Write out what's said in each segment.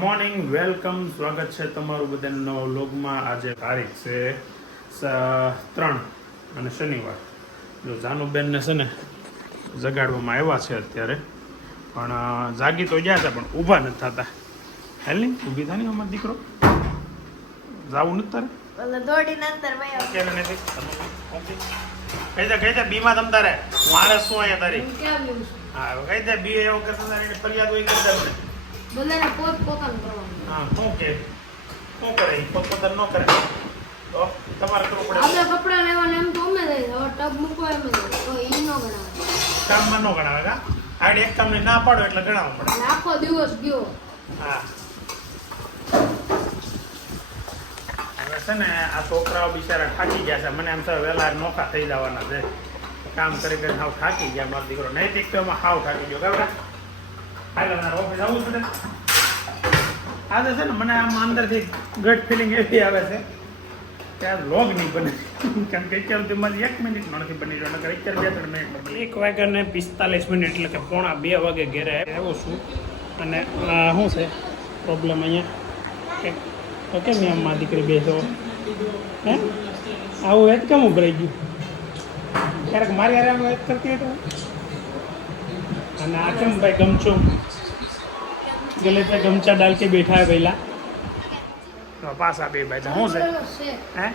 Morning welcome સ્વાગત છે તમારું બધાનો નવા વ્લોગમાં. આજે તારીખ છે ત્રણ અને શનિવાર. જો જાનુબેનને છે ને જગાડવામાં આવ્યા છે અત્યારે પણ જાગી તો ગયા હતા પણ ઊભા નથી થતા. હેલ નહીં ઊભી થાય ને અમારો દીકરો? જાવું નથી તારે? ઓલો દોડીને અંદર વયો નથી? કહી દે કહી દે બીમાં તમ તારે. મારે શું અહીંયા તારી? હું કહી દે બી એવો કરતા તારે ફરિયાદ હોય કરતા બધાને પોત પોતાનું કરવાનું હા શું કે શું કરે પોત પોતપોતાનું ન કરે તો તમારે કરવું પડે આપણે કપડાં લેવાના એમ તો અમે લઈ હવે ટબ મૂકવા એમ તો ઈ ન ગણાવે કામમાં ન ગણાવે કા આડે એક કામને ના પાડો એટલે ગણાવવું પડે આખો દિવસ ગયો હા હવે છે ને આ છોકરાઓ બિચારા થાકી ગયા છે મને એમ તો વહેલા નોખા થઈ જવાના છે કામ કરી કરીને હાવ થાકી ગયા મારો દીકરો નૈતિક તો એમાં હાવ થાકી ગયો ખબર હાલે મારે ઓફિસ આજે છે ને મને આમ અંદરથી ગટ ફિલિંગ એવી આવે છે કે આ લોગ નહીં બને. કારણ કે અત્યારે સુધી મારી એક મિનિટમાં નથી બની રહ્યો, નકર અત્યારે બે ત્રણ મિનિટ એક વાગ્યા ને પિસ્તાલીસ મિનિટ એટલે કે પોણા બે વાગે ઘેરે આવ્યો છું. અને શું છે પ્રોબ્લેમ અહીંયા? તો કેમ એમ માં દીકરી બેસો હે? આવું જ કેમ ઉભરાઈ ગયું? ક્યારેક મારી હારે આમ એ કરતી હતી અને આ કેમ ભાઈ ગમચો ગલે पे गमछा डाल के बैठा है पहला તો પાછા બે બેઠા શું છે બરાબર છે હે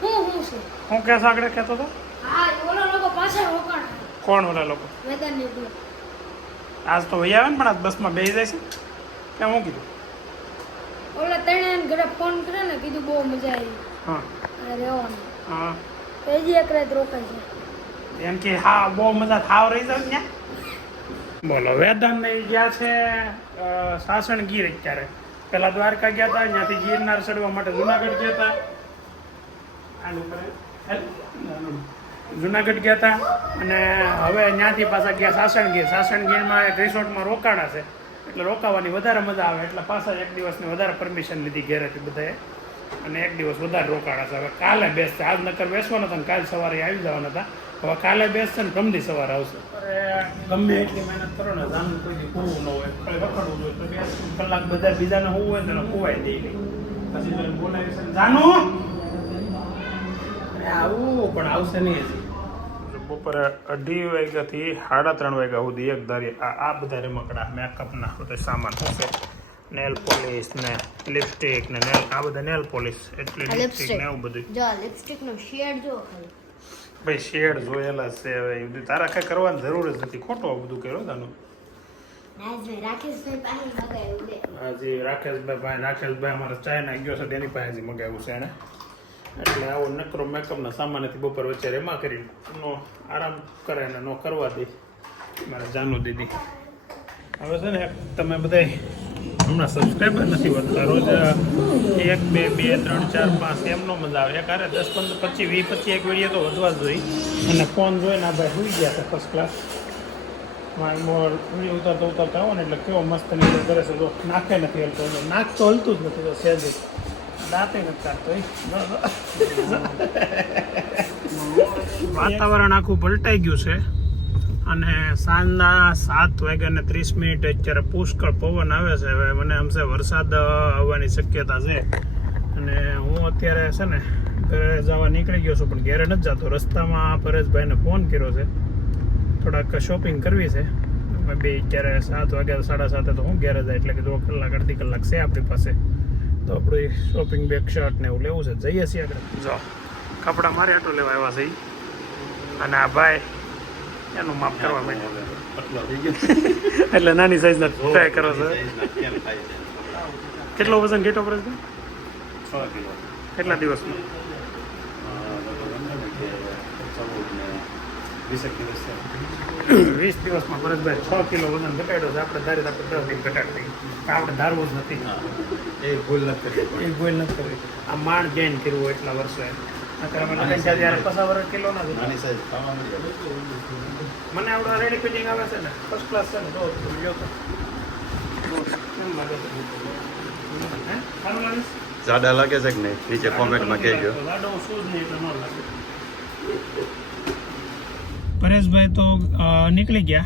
હું હું છે હું કેસો આગળ કહેતો હતો હા ઓલા લોકો પાછળ રોકાણ કોણ ઓલા લોકો મેદાનની ઉપર આજ તો વહી આવે ને પણ આજ બસમાં બેસી જાય છે કેમ હું કીધું ઓલા ત્રણે ઘરે ફોન કરે ને કીધું બહુ મજા આવી હા અને રહેવાનું હા તો હજી એક રાત રોકાય છે એમ કે હા બહુ મજા થાવ રહી જાવ ત્યાં બોલો વેદાંત ને ઈ ગયા છે અ, સાસણ ગીર અત્યારે. પેલા દ્વારકા ગયા હતા ત્યાંથી ગિરનાર ચડવા માટે જુનાગઢ ગયા હતા. જુનાગઢ ગયા હતા અને હવે ત્યાંથી પાછા ગયા સાસણ ગીર. સાસણ ગીરમાં એક રિસોર્ટમાં રોકાણા છે. એટલે રોકાવાની વધારે મજા આવે. એટલે પાછા એક દિવસની વધારે પરમિશન લીધી ઘેરેથી બધાએ. અને એક દિવસ વધારે રોકાણા છે. હવે કાલે બેસશે આજ નકર બેસવાના હતા ને કાલ સવારે આવી જવાના હતા. હવે કાલે બેસશે ને ગમદી સવારે આવશે. ગમે એટલી મહેનત કરો ને જાનું કોઈ કૂવું ન હોય. કોઈ વખડવું જોઈએ. તો બે કલાક બધા બીજાને હોવું હોય ને તો દઈ નહીં પછી તો બોલાવી છે જાનું! આવું પણ આવશે નહીં હજી. બપોરે અઢી વાગ્યાથી સાડા ત્રણ વાગ્યા સુધી એક ધારી આ આ બધા રમકડા મેકઅપના બધા સામાન હશે. નેલ પોલિશ ને લિપસ્ટિક ને નેલ આ બધા નેલ પોલિશ એટલી લિપસ્ટિક ને એવું બધું જો લિપસ્ટિક નો શેડ જો ખાલી. ભાઈ શેડ જોયેલા છે હવે. એ બધું તારા કઈ કરવાની જરૂર જ નથી. ખોટો બધું કર્યો તાનું હજી રાકેશભાઈ ભાઈ રાકેશભાઈ અમારા ચાઇના ગયો છે તેની પાસે હજી મગાવ્યું છે એને. એટલે આવો નકરો મેકઅપના સામાનથી બપોર વચ્ચે રેમા કરી નો આરામ કરે ને નો કરવા દે. મારા જાનુ દીદી. હવે છે ને તમે બધા હમણાં સબસ્ક્રાઈબર નથી વધતા રોજ એક, બે બે, ત્રણ, ચાર, પાંચ, એમનો મજા આવે. એક અરે દસ, પંદર, પચીસ, વીસ, પચીસ, એક વીડિયો તો વધવા જ જોઈએ અને ફોન જોઈને આ ભાઈ સુઈ ગયા છે ફર્સ્ટ ક્લાસ વીડિયો ઉતારતા ઉતારતા આવો ને એટલે કેવો મસ્ત નીચે કરે છે. જો નાખે નથી હલતો. નાક તો હલતું જ નથી તો સહેજે દાંતે નથી કાઢતો વાતાવરણ આખું પલટાઈ ગયું છે. અને સાંજના સાત વાગ્યા ને ત્રીસ મિનિટ અત્યારે પુષ્કળ પવન આવે છે. હવે મને આમ વરસાદ આવવાની શક્યતા છે. અને હું અત્યારે છે ને ઘરે જવા નીકળી ગયો છું, પણ ઘેરે નથી જતો. રસ્તામાં પરેશભાઈને ફોન કર્યો છે. થોડાક શોપિંગ કરવી છે. અમે બે અત્યારે સાત વાગ્યા સાડા સાતે તો હું ઘેરે જાય, એટલે કે દો કલાક, અડધી કલાક છે આપણી પાસે. તો આપણું શોપિંગ બેગ શર્ટ ને એવું લેવું છે. જઈએ છીએ આગળ. જો, કપડાં મારે આટલું લેવા આવ્યા છે અને આ ભાઈ એનું માપ કરવા માંડ્યા. એટલે નાની સાઈઝના ટ્રાય કરો છો. કેટલો વજન ઘેટો પડે છે? કેટલા દિવસમાં? વીસ દિવસમાં ભરતભાઈ છ કિલો વજન ઘટાડ્યો છે. આપણે ધારે આપણે દસ દિન ઘટાડી આપણે ધારવું જ નથી. એ ભૂલ નથી કરી એ ભૂલ નથી કરવી. આ માણ ગેન કર્યું હોય એટલા વર્ષો અત્યારે મને આવડે રેડી ફિટિંગ આવે છે ને ફર્સ્ટ ક્લાસ છે ને તો? જાડા લાગે છે કે નહીં? નીચે કોમેન્ટમાં કહેજો. પરેશભાઈ તો નીકળી ગયા.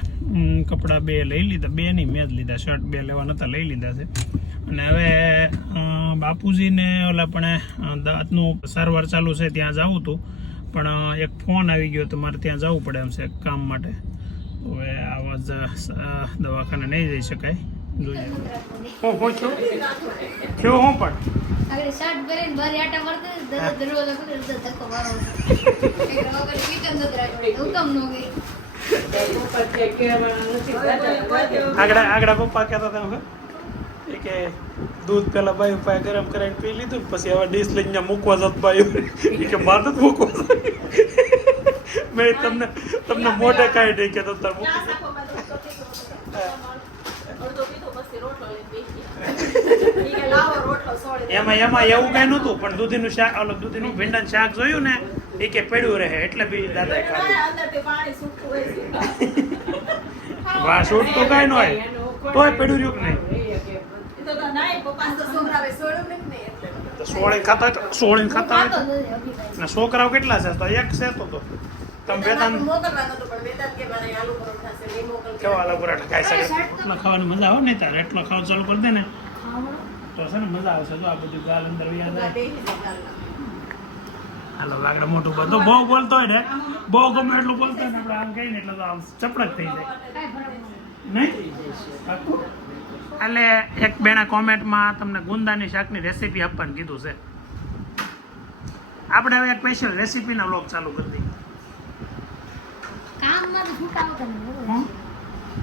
કપડાં બે લઈ લીધા. બે નહીં મેં જ લીધા. શર્ટ બે લેવા નતા લઈ લીધા છે. અને હવે બાપુજીને ઓલા પણ દાંતનું સારવાર ચાલુ છે ત્યાં જવું હતું પણ એક ફોન આવી ગયો તો મારે ત્યાં જવું પડે એમ છે કામ માટે. હવે આવા જ દવાખાને નહીં જઈ શકાય. જોઈએ. હું હું છું. થયું હું પણ આગળ. આગળ આગળ પપ્પા કહેતા હતા હવે એ કે દૂધ પેલા બાયું પાસે ગરમ કરીને પી લીધું પછી હવે ડીશ લઈને મૂકવા જત બાયું કે મારે જ મૂકવા મેં તમને તમને મોઢે કાંઈ નહીં કહેતો, તાર મૂકી. એમાં એમાં એવું કઈ નહોતું, પણ દૂધીનું શાક ઓલું દૂધીનું ભીંડાનું શાક જોયું ને, એ કે પડ્યું રહે, એટલે બી દાદા ખાધું. વાહ શૂટ તો કાંઈ ન હોય. તોય પડ્યું રહ્યું કે નહીં? તો સોળીને ખાતા તો તો સોળીને ખાતા હોય ખાતો તો. ને છોકરાઓ કેટલા છે? તો એક છે તો તો. તમે કેવા અલગ પરાઠા ખાઈ શકે એટલો ખાવાની મજા આવે ને તારે એટલો ખાવા ચાલુ કરી દે ને. તો છે ને મજા આવશે જો આ બધું ગાલ અંદર વ્યા જાય હાલો લાગડા મોટું બધું બહુ બોલતો હોય ને બહુ ગમે એટલું બોલતો હોય ને આપણે આમ કહીને એટલે તો આમ ચપડક થઈ જાય. નહીં એટલે એક બેના કોમેન્ટમાં તમને ગુંદાની શાકની રેસીપી આપવાનું કીધું છે. આપણે હવે એક સ્પેશિયલ રેસીપીના વ્લોગ ચાલુ કરી દઈએ?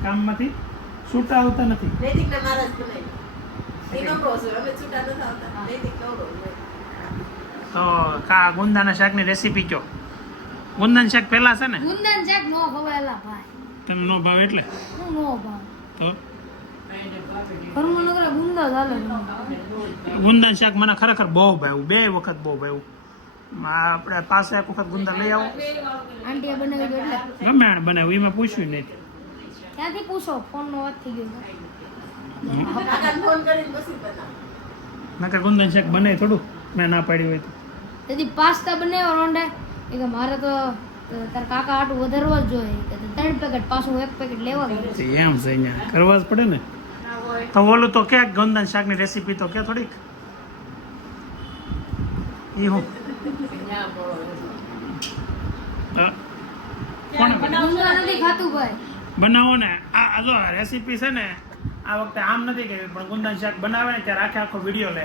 કામમાંથી છૂટા આવતા. નથી તો કા ગુંદાના શાકની રેસીપી કયો? ગુંદન શાક પહેલા છે ને? ગુંદન શાક નો ખવાયેલા ભાઈ. તને નો ભાવ એટલે? હું નો ભાવ. તો? ગુંદા ચાલે ગુંદાનું શાક મને ખરેખર બહુ ભાવ્યું. બે વખત બહુ ભાવ્યું. આપણે પાસે એક વખત ગુંદા લઈ આવો. આંટીએ બનાવી એટલે. ગમે બનાવ્યું એમાં પૂછ્યું નહીં. ક્યાંથી પૂછો? ફોન નો વાત થઈ ગયો નકર ગુંદન શાક બને થોડું મેં ના પાડી હોય તો. તેથી પાસ્તા બનાવ્યો રોંડા. એ કે મારે તો તાર કાકા આટું વધારવા જ જોઈએ. ત્રણ પેકેટ પાછું એક પેકેટ લેવા ગયો એમ છે અહીંયા. કરવા જ પડે ને. તો ઓલું તો કે ગંદન શાકની રેસીપી તો કે થોડીક. ઈ હું. બનાવો ને. આ જો રેસીપી છે ને આ વખતે આમ નથી કે પણ ગુંદન શાક બનાવે ને ત્યારે આખે આખો વીડિયો લે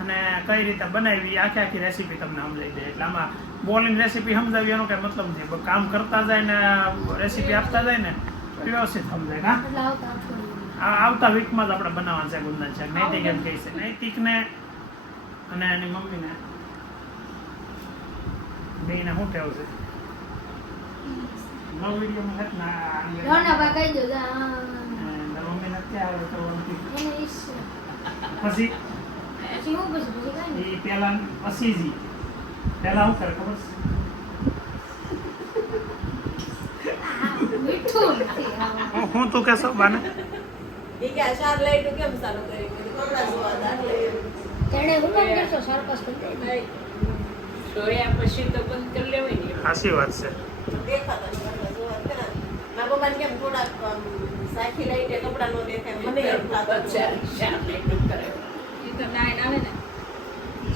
અને કઈ રીતે બનાવી આખી આખી રેસીપી તમને સમજાવી દે એટલે આમાં બોલીને રેસીપી સમજાવી એનો કઈ મતલબ નથી. કામ કરતા જાય ને રેસીપી આપતા જાય ને વ્યવસ્થિત સમજાય હા? આવતા વીકમાં જ આપણે બનાવવાનું છે ગુંદા છે. નૈતિક એમ કહે છે. નૈતિકને અને એની મમ્મીને. બેયને શું ટેવ છે? નવ વિડીયોમાં છે ને કહી દો મમ્મીને આવે હતું? ઈશ છે. પછી? પછી હું પછી પછી નહીં. એ પેલા હું કરે ખબર હા. તું કહેશો બાને? તેણે હું કામ કરશો સરકસ કરી દે પછી તો બંધ કરી લેવાય ને. સાચી વાત છે. અચ્છા, લઈ એટલું કરે. ઈ તો ના આવે ને. સારી લાઈટ શરૂ કરીને પછી જ કપડાં પહેરી.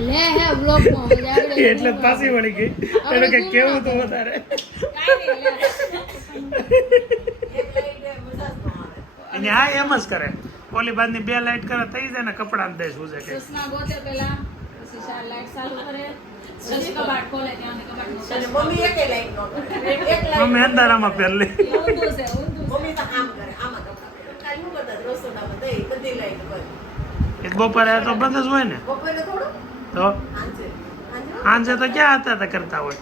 લે હે બ્લોકમાં એટલે પાછી વળી ગઈ. એટલે કે કેવું તો વધારે. હા એમ જ કરે. ઓલી બાદની બે લાઈટ કરે થઈ જાય ને કપડા દે શું છે કે ગોતે પેલા પછી શા- લાઈટ ચાલુ કરે. ચશ્મા. મમ્મી અંધારામાં પહેરલી. એ ઊંધું છે ઊંધું છે. એ બપોરે તો બંધ જ હોય ને? તો? સાંજે તો ક્યાં હતા તા કરતા હોય?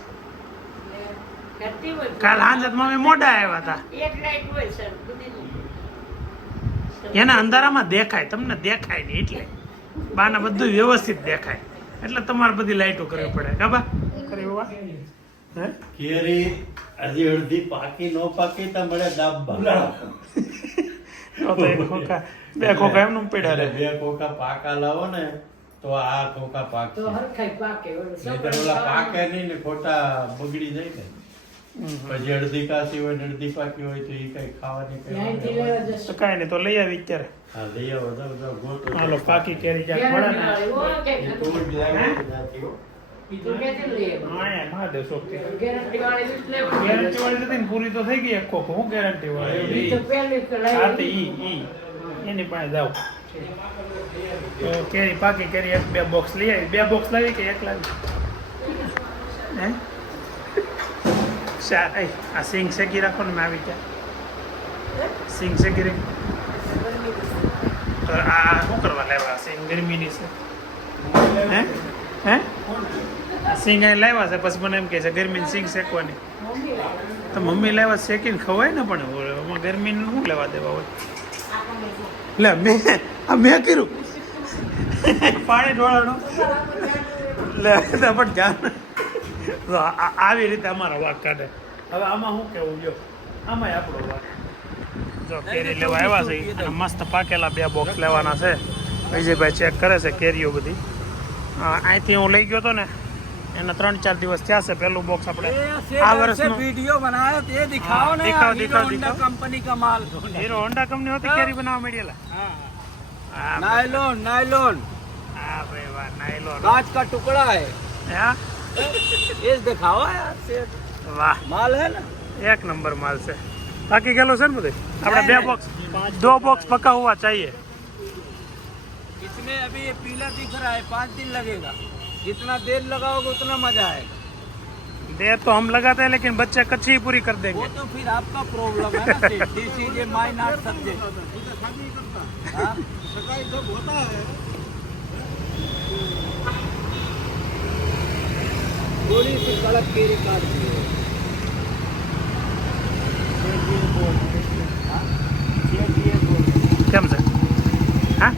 કાલ સાંજે મમ્મી મોડા આવ્યા હતા એક લાઈટ હોય સર બધી એના અંધારામાં દેખાય તમને દેખાય નહીં એટલે. બાને બધું વ્યવસ્થિત દેખાય. એટલે તમારે બધી લાઈટો કરવી પડે. કાબા કરી કેરી હજી અડધી પાકી નો પાકી તો મળે દાબા એક બે કોકા એમનું પડ્યા રે બે કોકા પાકા લાવો ને તો આ કોકા પાક તો હરખાઈ પાકે ઓલું પાકે. નહીં ને ખોટા બગડી જાય ને. પછી અડધી કાસી હોય ને અડધી પાકી હોય તો એ કઈ ખાવાની કઈ. તો નહીં તો લઈ આવી અત્યારે. હા લઈ આવો જાઓ, જાઓ, ગોતો. હાલો પાકી કેરી ક્યાંક મળે ને તો જ લાગે હો. શોખથી. ગેરંટી વાળી પૂરી તો થઈ ગઈ એક હું ગેરંટી વાળી? હા તો ઈ ઈ. એની પાસે જાવ તો કેરી પાકી કેરી એક બે બોક્સ લઈ આવી. બે બોક્સ લાવી કે એક લાવી? હે? સારા આ સિંગ શેકી રાખો ને મેં આવી ત્યાં સિંગ શેકી આ શું કરવા લેવા સિંગ ગરમીની છે. હે? હે? સિંગ અહીં લાવ્યા છે, પછી મને એમ કહે છે, ગરમીની સિંગ શેકવાની. તો મમ્મી લાવ્યા શેકીને ખવાય ને પણ એમાં ગરમીને શું લેવા દેવા હોય? લે, મેં મેં કર્યું. પાણી ઢોળાનું લે પણ ધ્યાન તો આવી રીતે અમારા વાક કાઢે. હવે આમાં શું કેવું જો આમાં આપણો વાક જો, કેરી લેવા આવ્યા છે મસ્ત પાકેલા બે બોક્સ લેવાના છે. વિજયભાઈ ચેક કરે છે કેરીઓ બધી. અહીંથી હું લઈ ગયો હતો ને એના ત્રણ ચાર દિવસ થયા છે પેલું બોક્સ આપણે આ વર્ષનું वीडियो बनाया तो ये दिखाओ ना दिखाओ, यार, दिखाओ, हीरो होंडा दिखाओ। कंपनी का माल હીરો હોન્ડા કંપની હોતી કેરી બનાવવા મળેલા હા नायलॉन नायलॉन હા ભાઈ વાહ નાયલોન कांच का टुकड़ा है હા ये दिखाओ यार सेठ વાહ माल है ना એક નંબર માલ છે બાકી ગયેલો છે ને બધું આપણે બે બોક્સ દો બોક્સ પક્કા હોવા चाहिए इसमें अभी ये पीला दिख रहा है पाँच दिन लगेगा जितना देर लगाओगे उतना मजा आएगा देर तो हम लगाते हैं लेकिन बच्चे कच्ची ही पूरी कर वो देंगे तो फिर आपका प्रॉब्लम है ना सेठ this is a my not subject थोड़ी सी कड़क केरी काट दिए કેમ છે હા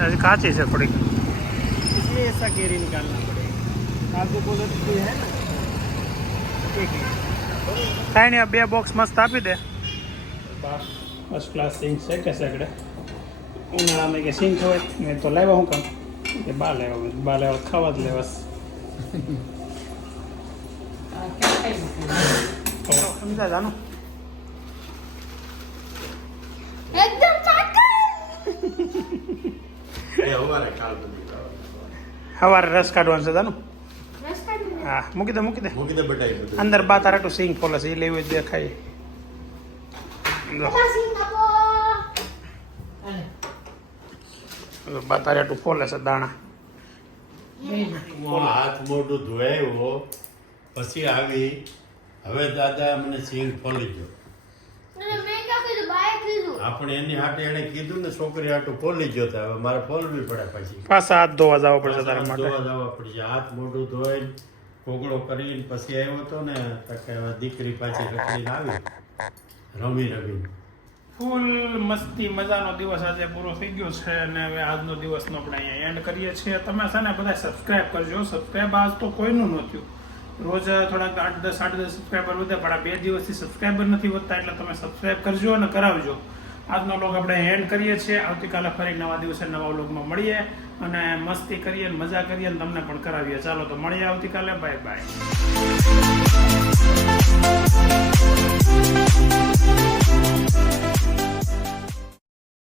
હજી કાચી છે થોડીક इसलिए ऐसा केरी निकालना पड़ेगा आपको बोलो तो है ना ठीक है કાંઈ નહીં આ બે બોક્સ મસ્ત આપી દે ફર્સ્ટ ક્લાસ સિંગ છે કે સગડે ઉનાળામાં કે સિંગ ખવાય મેં તો લાવ્યા હું કામ કે બા લેવા બા લેવા ખાવા જ લેવા સમજા જાનું એકદમ ચાકર એ અમારે કાલ બધું ખાવાનું. સવારે રસ કાઢવાનું છે રસ્તા હા મૂકી દે મૂકી દે. મૂકી દે બટાઈ અંદર બા તારાટું સિંગ ફોલે છે એ લેવું ખાઈએ બા તારાટું ફોલે છે દાણા. હાથ મોઢું ધોવાયો પછી આવી હવે દાદા મને સિંગ ફોલી ગયો મેં ક્યાં કીધું બાય કીધું આપણે એની હાટે એને કીધું ને છોકરી હાટું ફોલી ગયો તો હવે મારે ફોલવી પડે પછી. પાછા હાથ ધોવા જવા પડશે તારા હાથ માટે. ધોવા જવા પડશે. હાથ મોઢું ધોઈ કોગળો કરીને પછી આવ્યો હતો ને તકે કે હવે દીકરી પાછી રખડીને આવી. રમી રમી ફૂલ મસ્તી મજાનો દિવસ આજે પૂરો થઈ ગયો છે અને હવે આજનો દિવસનો આપણે અહીંયા એન્ડ કરીએ છીએ. તમે છે ને બધા સબસ્ક્રાઇબ કરજો. સબસ્ક્રાઇબ આજ તો કોઈનું નહોતું. રોજ થોડાક આઠ દસ આઠ દસ સબસ્ક્રાઈબર વધે પણ આ બે દિવસથી સબસ્ક્રાઈબર નથી વધતા એટલે તમે સબસ્ક્રાઈબ કરજો અને કરાવજો. આજનો લોગ આપણે એન્ડ કરીએ છીએ. આવતીકાલે ફરી નવા દિવસે નવા લોગમાં મળીએ અને મસ્તી કરીએ મજા કરીએ તમને પણ કરાવીએ. ચાલો તો મળીએ આવતીકાલે. Bye bye